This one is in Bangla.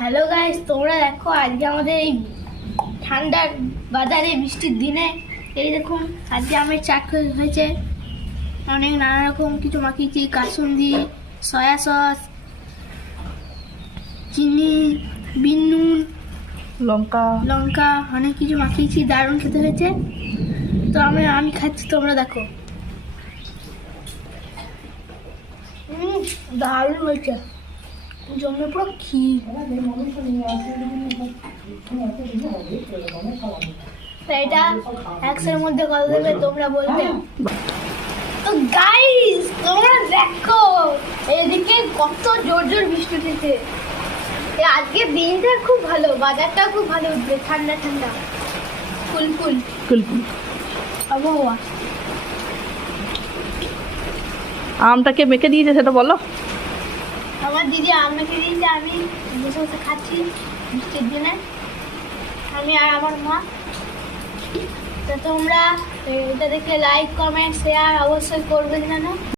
হ্যালো গাইস, তোমরা দেখো আজকে আমাদের এই ঠান্ডার বাজারে বৃষ্টির দিনে এই দেখুন আজকে আমের চাট হয়েছে। অনেক নানা রকম কিছু মাখিয়েছি, কাসুন্দি, সয়া সস, চিনি, বিন নুন, লঙ্কা লঙ্কা অনেক কিছু মাখিয়েছি। দারুণ খেতে হয়েছে। তো আমি খাচ্ছি, তোমরা দেখো। দারুণ হয়েছে, জমে পুরো ক্ষীর। এটা একশোর মধ্যে কত দেবে তোমরা বলবে। তো গাইস তোমরা দেখো এদিকে কত জোর জোর বৃষ্টি উঠেছে। আজকে দিনটা খুব ভালো, বাজারটা খুব ভালো উঠবে, ঠান্ডা ঠান্ডা কুলকুল কুলকুল। আবহাওয়া। আমটাকে মেখে দিয়েছে সেটা বলো। আমার দিদি আমাকে দিয়েছে, আমি বসে বসে খাচ্ছি বৃষ্টির দিনে, আমি আর আমার মা। তো তোমরা এটা দেখে লাইক কমেন্ট শেয়ার অবশ্যই করবে জানো।